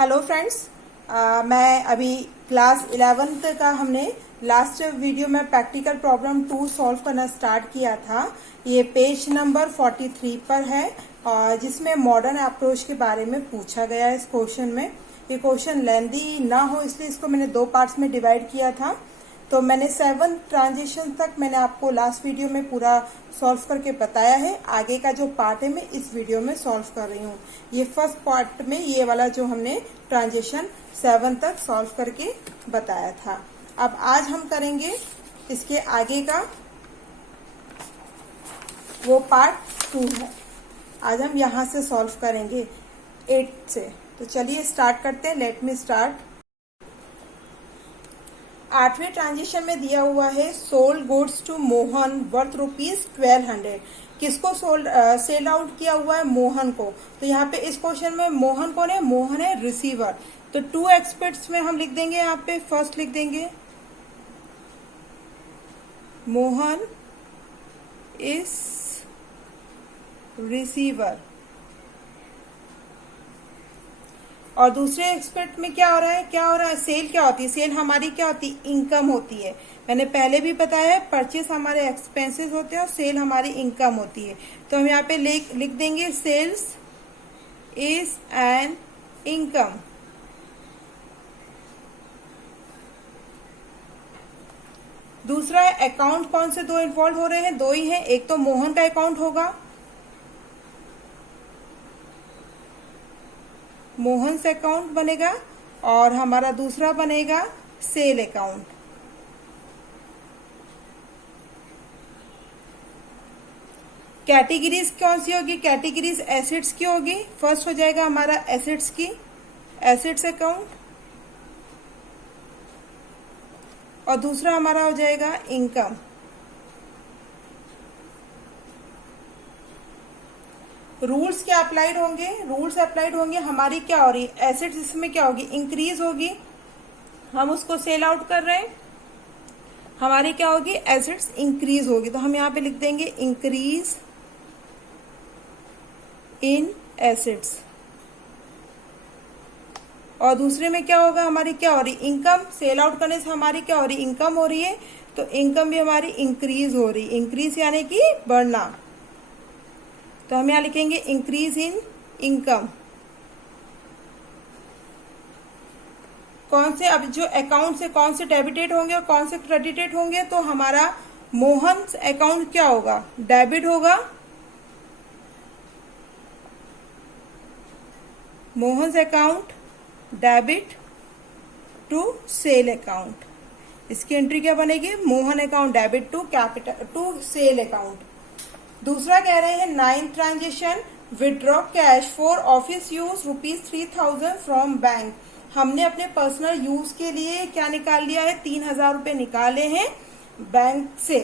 Hello friends, मैं अभी class 11th का हमने लास्ट वीडियो में प्रैक्टिकल प्रॉब्लम 2 सॉल्व करना स्टार्ट किया था। ये पेज नंबर 43 पर है और जिसमें मॉडर्न अप्रोच के बारे में पूछा गया है। इस क्वेश्चन में ये क्वेश्चन लेंदी ना हो इसलिए इसको मैंने 2 पार्ट्स में डिवाइड किया था। तो मैंने 7 ट्रांजिशन तक मैंने आपको लास्ट वीडियो में पूरा सॉल्व करके बताया है। आगे का जो पार्ट है मैं इस वीडियो में सॉल्व कर रही हूँ। ये फर्स्ट पार्ट में ये वाला जो हमने ट्रांजिशन 7 तक सॉल्व करके बताया था। अब आज हम करेंगे इसके आगे का, वो पार्ट 2 है। आज हम यहाँ से सॉल्व करेंगे 8 से। तो चलिए स्टार्ट करते हैं। Let me start. 8वें ट्रांजिशन में दिया हुआ है sold goods to Mohan worth ₹1200। किसको सेल आउट किया हुआ है? मोहन को। तो यहाँ पे इस क्वेश्चन में मोहन कौन है? मोहन है रिसीवर। तो 2 एक्सपर्ट्स में हम लिख देंगे, यहाँ पे फर्स्ट लिख देंगे मोहन इज रिसीवर। और दूसरे एक्सपेक्ट में क्या हो रहा है? सेल क्या होती है? सेल हमारी क्या होती है? इनकम होती है। मैंने पहले भी बताया है, परचेस हमारे एक्सपेंसेस होते हैं और सेल हमारी इनकम होती है। तो हम यहाँ पे लिख देंगे सेल्स इज एन इनकम। दूसरा अकाउंट कौन से 2 इन्वॉल्व हो रहे हैं? 2 ही हैं। एक तो मोहन का अकाउंट होगा, मोहन से अकाउंट बनेगा, और हमारा दूसरा बनेगा सेल अकाउंट। कैटेगरीज कौन सी होगी? कैटेगरीज एसेट्स की होगी। फर्स्ट हो जाएगा हमारा एसेट्स की, एसेट्स अकाउंट, और दूसरा हमारा हो जाएगा इनकम। रूल्स क्या अप्लाइड होंगे? रूल्स अप्लाइड होंगे, हमारी क्या हो रही है? एसेट्स इसमें क्या होगी? इंक्रीज होगी। हम उसको सेल आउट कर रहे हैं, हमारी क्या होगी? एसेट्स इंक्रीज होगी। तो हम यहाँ पे लिख देंगे इंक्रीज इन एसेट्स। और दूसरे में क्या होगा? हमारी क्या हो रही? इनकम। सेल आउट करने से हमारी क्या हो रही? इनकम हो रही है। तो इनकम भी हमारी इंक्रीज हो रही। इंक्रीज यानी कि बढ़ना। तो हम यहाँ लिखेंगे इंक्रीज इन इनकम। कौन से, अब जो अकाउंट से कौन से डेबिटेड होंगे और कौन से क्रेडिटेड होंगे? तो हमारा मोहन अकाउंट क्या होगा? डेबिट होगा। Mohan account debit to sale account. इसकी एंट्री क्या बनेगी? Mohan account debit to capital to sale account. दूसरा कह रहे हैं 9th transaction withdraw cash for office use ₹3000 from bank. हमने अपने पर्सनल यूज के लिए क्या निकाल लिया है? 3000 रुपए निकाले हैं बैंक से।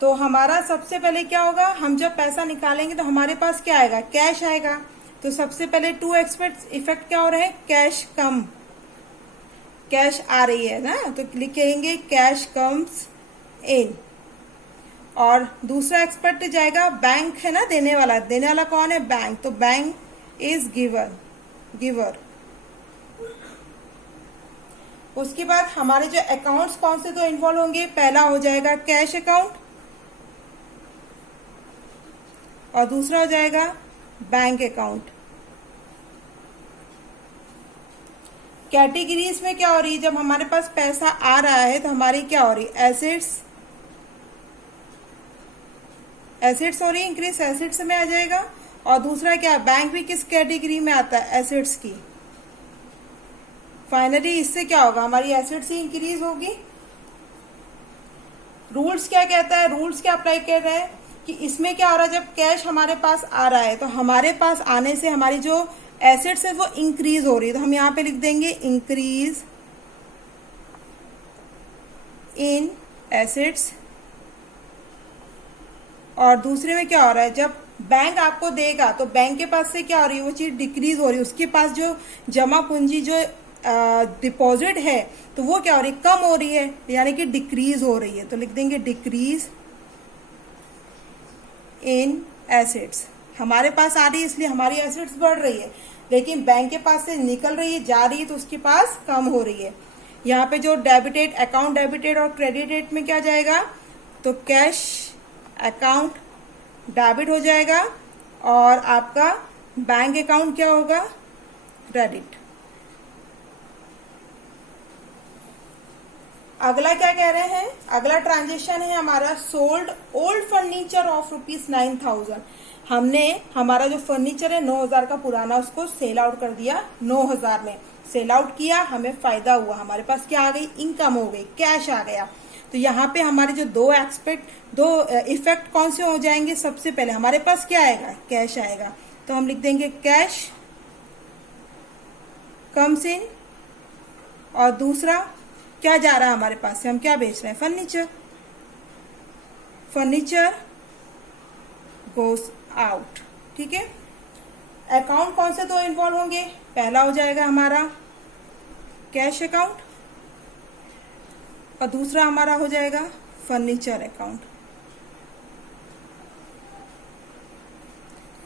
तो हमारा सबसे पहले क्या होगा? हम जब पैसा निकालेंगे तो हमारे पास क्या आएगा? कैश आएगा। तो सबसे पहले 2 एक्सपेक्ट इफेक्ट क्या हो रहे हैं? कैश कम, कैश आ रही है ना, तो लिखेंगे कैश कम्स इन। और दूसरा एक्सपेक्ट जाएगा बैंक है ना, देने वाला कौन है? बैंक। तो बैंक इज गिवर। उसके बाद हमारे जो अकाउंट्स कौन से 2 इन्वॉल्व होंगे? पहला हो जाएगा कैश अकाउंट और दूसरा हो जाएगा बैंक अकाउंट। कैटेगरीज में क्या हो रही है? जब हमारे पास पैसा आ रहा है तो हमारी क्या हो रही है? एसेट्स हो रही है, इंक्रीज एसेट्स में आ जाएगा। और दूसरा क्या? बैंक भी किस कैटेगरी में आता है? एसेट्स की। फाइनली इससे क्या होगा? हमारी एसेट्स ही इंक्रीज होगी। रूल्स क्या कहता है? रूल्स क्या अप्लाई कर रहा है कि इसमें क्या हो रहा है? जब कैश हमारे पास आ रहा है तो हमारे पास आने से हमारी जो एसेट्स है वो इंक्रीज हो रही है। तो हम यहाँ पे लिख देंगे इंक्रीज इन एसेट्स। और दूसरे में क्या हो रहा है? जब बैंक आपको देगा तो बैंक के पास से क्या हो रही है? वो चीज डिक्रीज हो रही है। उसके पास जो जमा पूंजी जो डिपॉजिट है तो वो क्या हो रही है? कम हो रही है, यानी कि डिक्रीज हो रही है। तो लिख देंगे डिक्रीज इन एसेट्स। हमारे पास आ रही है इसलिए हमारी एसेट्स बढ़ रही है। लेकिन बैंक के पास से निकल रही है, जा रही है, तो उसके पास कम हो रही है। यहाँ पे जो डेबिटेड, अकाउंट डेबिटेड और क्रेडिटेड में क्या जाएगा, तो कैश अकाउंट डेबिट हो जाएगा और आपका बैंक अकाउंट क्या होगा, क्रेडिट। अगला क्या कह रहे हैं, अगला ट्रांजेक्शन है हमारा सोल्ड ओल्ड फर्नीचर ऑफ ₹9,000। हमने हमारा जो फर्नीचर है 9,000 का पुराना, उसको सेल आउट कर दिया 9,000 में, सेल आउट किया, हमें फायदा हुआ, हमारे पास क्या आ गई, इनकम हो गई, कैश आ गया। तो यहाँ पे हमारे जो दो इफेक्ट कौन से हो जाएंगे, सबसे पहले हमारे पास क्या आएगा, कैश आएगा। तो हम लिख देंगे कैश कम्स इन, और दूसरा क्या जा रहा है हमारे पास से, हम क्या बेच रहे हैं, फर्नीचर, फर्नीचर गोस आउट। ठीक है, अकाउंट कौन से दो इन्वॉल्व होंगे, पहला हो जाएगा हमारा कैश अकाउंट और दूसरा हमारा हो जाएगा फर्नीचर अकाउंट।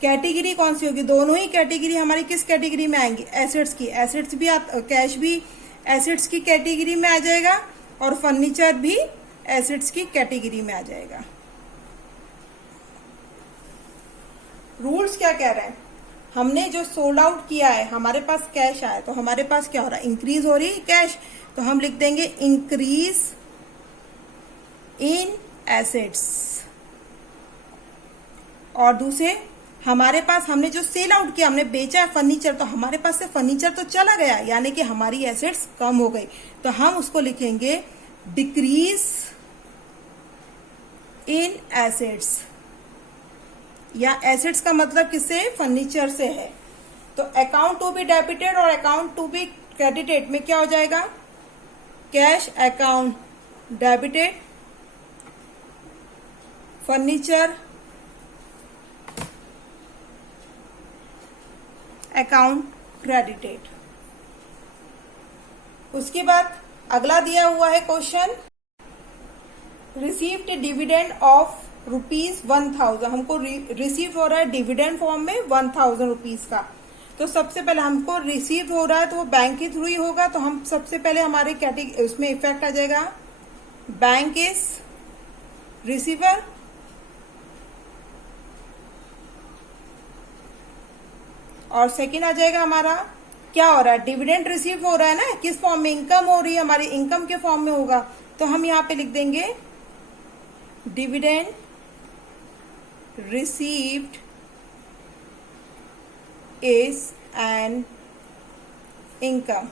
कैटेगरी कौन सी होगी, दोनों ही कैटेगरी हमारी किस कैटेगरी में आएंगी, एसेट्स की। एसेट्स भी, कैश भी एसेट्स की कैटेगरी में आ जाएगा और फर्नीचर भी एसेट्स की कैटेगरी में आ जाएगा। रूल्स क्या कह रहे हैं, हमने जो सोल्ड आउट किया है, हमारे पास कैश आया, तो हमारे पास क्या हो रहा है, इंक्रीज हो रही है कैश, तो हम लिख देंगे इंक्रीज इन एसेट्स। और दूसरे हमारे पास हमने जो सेल आउट किया, हमने बेचा है फर्नीचर, तो हमारे पास से फर्नीचर तो चला गया, यानी कि हमारी एसेट्स कम हो गई, तो हम उसको लिखेंगे डिक्रीज इन एसेट्स, या एसेट्स का मतलब किससे, फर्नीचर से है। तो अकाउंट टू बी डेबिटेड और अकाउंट टू बी क्रेडिटेड में क्या हो जाएगा, cash account debited, furniture account credited. उसके बाद अगला दिया हुआ है क्वेश्चन, रिसीव्ड डिविडेंड ऑफ ₹1,000, हमको रिसीव हो रहा है डिविडेंड फॉर्म में 1,000 रुपीज का। तो सबसे पहले हमको रिसीव हो रहा है तो वो बैंक के थ्रू ही होगा, तो हम सबसे पहले हमारे कैटेगरी उसमें इफेक्ट आ जाएगा, बैंक इज रिसीवर, और सेकंड आ जाएगा हमारा क्या हो रहा है, डिविडेंड रिसीव हो रहा है ना, किस फॉर्म में, इनकम हो रही है, हमारी इनकम के फॉर्म में होगा, तो हम यहाँ पे लिख देंगे dividend received is an income.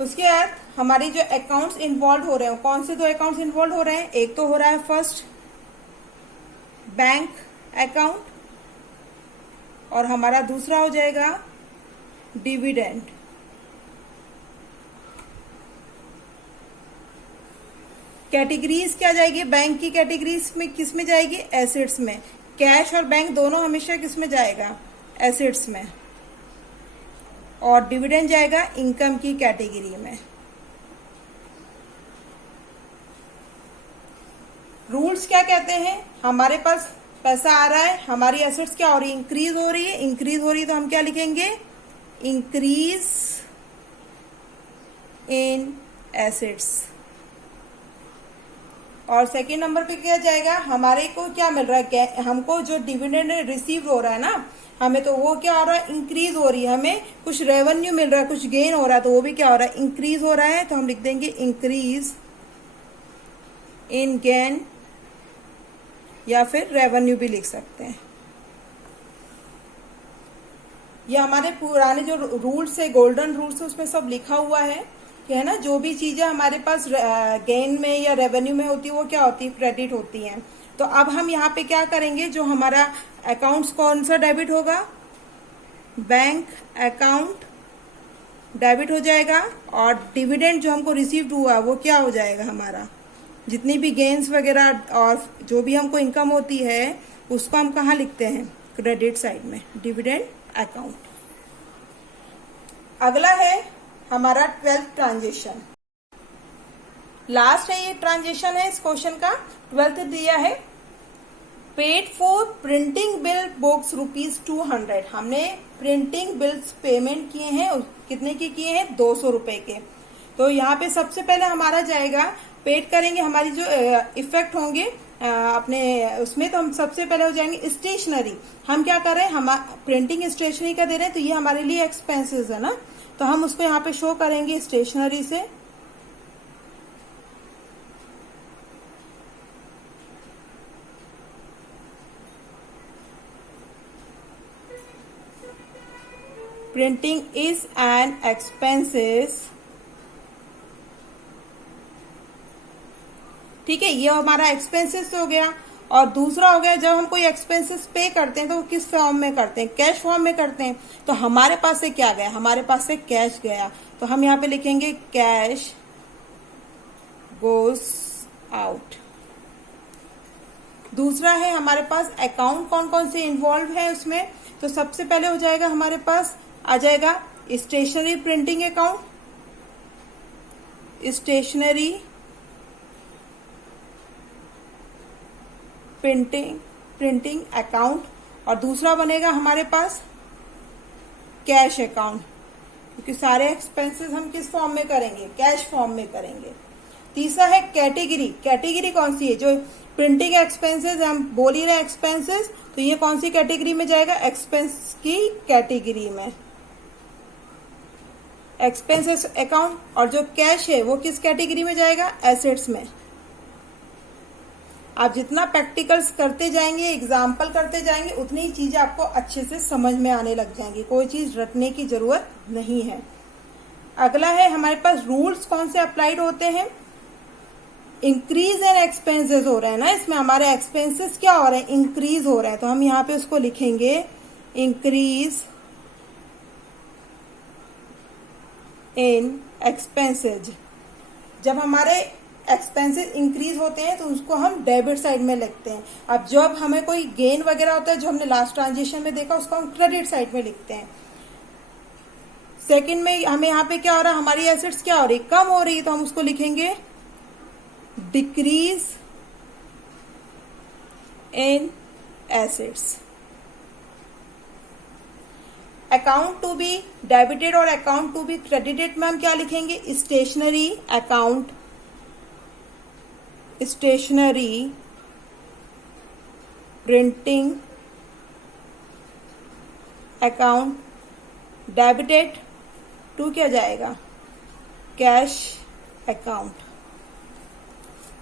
उसके बाद हमारी जो अकाउंट्स इन्वॉल्व हो रहे हैं, कौन से दो अकाउंट्स इन्वॉल्व हो रहे हैं, एक तो हो रहा है फर्स्ट बैंक अकाउंट और हमारा दूसरा हो जाएगा डिविडेंड। कैटेगरीज क्या जाएगी, बैंक की कैटेगरीज में किस में जाएगी, एसेट्स में। कैश और बैंक दोनों हमेशा किस में जाएगा, एसेट्स में, और डिविडेंड जाएगा इनकम की कैटेगरी में। रूल्स क्या कहते हैं, हमारे पास पैसा आ रहा है, हमारी एसेट्स क्या हो रही है, इंक्रीज हो रही है, इंक्रीज हो रही है, तो हम क्या लिखेंगे, इंक्रीज इन एसेट्स। और सेकेंड नंबर पे क्या जाएगा, हमारे को क्या मिल रहा है, हमको जो डिविडेंड रिसीव हो रहा है ना, हमें तो वो क्या हो रहा है, इंक्रीज हो रही है, हमें कुछ रेवेन्यू मिल रहा है, कुछ गेन हो रहा है, तो वो भी क्या हो रहा है, इंक्रीज हो रहा है, तो हम लिख देंगे इंक्रीज इन गेन, या फिर रेवेन्यू भी लिख सकते हैं। ये हमारे पुराने जो रूल्स है, गोल्डन रूल्स है, उसमें सब लिखा हुआ है कि है ना, जो भी चीजें हमारे पास गेन में या रेवेन्यू में होती है वो क्या होती है, क्रेडिट होती हैं। तो अब हम यहाँ पे क्या करेंगे, जो हमारा अकाउंट्स कौन सा डेबिट होगा, बैंक अकाउंट डेबिट हो जाएगा, और डिविडेंड जो हमको रिसीव्ड हुआ वो क्या हो जाएगा, हमारा जितनी भी गेन्स वगैरह और जो भी हमको इनकम होती है उसको हम कहाँ लिखते हैं, क्रेडिट साइड में, डिविडेंड अकाउंट। अगला है हमारा 12th ट्रांजेक्शन, लास्ट है ये ट्रांजेक्शन है इस क्वेश्चन का, 12th दिया है paid for printing bill books ₹200। हमने प्रिंटिंग बिल्स पेमेंट किए हैं, कितने के किए हैं? 200 रुपए के। तो यहाँ पे सबसे पहले हमारा जाएगा, पेड करेंगे, हमारी जो इफेक्ट होंगे अपने उसमें, तो हम सबसे पहले हो जाएंगे स्टेशनरी। हम क्या कर रहे हैं? हम प्रिंटिंग स्टेशनरी का दे रहे हैं, तो ये हमारे लिए एक्सपेंसेस है ना, तो हम उसको यहाँ पे शो करेंगे स्टेशनरी से। प्रिंटिंग इज एन एक्सपेंसेस, ठीक है, ये हमारा एक्सपेंसेस हो गया। और दूसरा हो गया, जब हम कोई एक्सपेंसेस पे करते हैं तो किस फॉर्म में करते हैं? कैश फॉर्म में करते हैं। तो हमारे पास से क्या गया? हमारे पास से कैश गया, तो हम यहाँ पे लिखेंगे कैश गोस आउट। दूसरा है हमारे पास अकाउंट, कौन कौन से इन्वॉल्व है उसमें? तो सबसे पहले हो जाएगा हमारे पास आ जाएगा stationery printing account, stationery printing account, और दूसरा बनेगा हमारे पास कैश अकाउंट, क्योंकि सारे एक्सपेंसेस हम किस फॉर्म में करेंगे? कैश फॉर्म में करेंगे। तीसरा है कैटेगरी। कैटेगरी कौन सी है? जो प्रिंटिंग एक्सपेंसेस हम बोल ही रहे एक्सपेंसेस, तो ये कौन सी कैटेगरी में जाएगा? एक्सपेंस की कैटेगरी में, एक्सपेंसेस अकाउंट। और जो कैश है वो किस कैटेगरी में जाएगा? एसेट्स में। आप जितना प्रैक्टिकल्स करते जाएंगे, एग्जाम्पल करते जाएंगे, उतनी ही चीजें आपको अच्छे से समझ में आने लग जाएंगी, कोई चीज रटने की जरूरत नहीं है। अगला है हमारे पास रूल्स कौन से अप्लाइड होते हैं? इंक्रीज एंड एक्सपेंसेस हो रहे हैं ना, इसमें हमारे एक्सपेंसेस क्या हो रहे हैं? इंक्रीज हो रहे हैं, तो हम यहाँ पे उसको लिखेंगे इंक्रीज इन एक्सपेंसेज। जब हमारे एक्सपेंसेस इंक्रीज होते हैं तो उसको हम डेबिट साइड में लिखते हैं। अब जब हमें कोई गेन वगैरह होता है, जो हमने लास्ट ट्रांजेक्शन में देखा, उसको हम क्रेडिट साइड में लिखते हैं। सेकंड में हमें यहाँ पे क्या हो रहा है? हमारी एसेट्स क्या हो रही? कम हो रही है, तो हम उसको लिखेंगे decrease in assets. Account to be debited और अकाउंट टू बी क्रेडिटेड में हम क्या लिखेंगे? Stationery account, stationery printing account debited to क्या जाएगा? Cash account.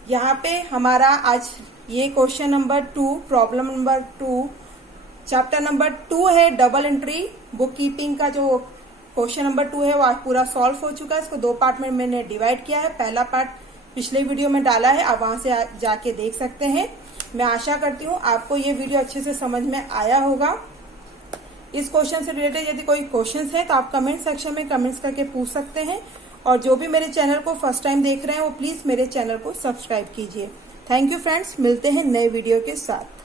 यहाँ पे हमारा आज ये question number 2, problem number 2, chapter number 2 है डबल एंट्री बुक कीपिंग का। जो क्वेश्चन नंबर 2 है वो आज पूरा सॉल्व हो चुका है। इसको 2 पार्ट में मैंने डिवाइड किया है। पहला पार्ट पिछले वीडियो में डाला है, आप वहां से जाके देख सकते हैं। मैं आशा करती हूँ आपको ये वीडियो अच्छे से समझ में आया होगा। इस क्वेश्चन से रिलेटेड यदि कोई क्वेश्चंस है तो आप कमेंट सेक्शन में कमेंट्स करके पूछ सकते हैं। और जो भी मेरे चैनल को फर्स्ट टाइम देख रहे हैं वो प्लीज मेरे चैनल को सब्सक्राइब कीजिए। थैंक यू फ्रेंड्स, मिलते हैं नए वीडियो के साथ।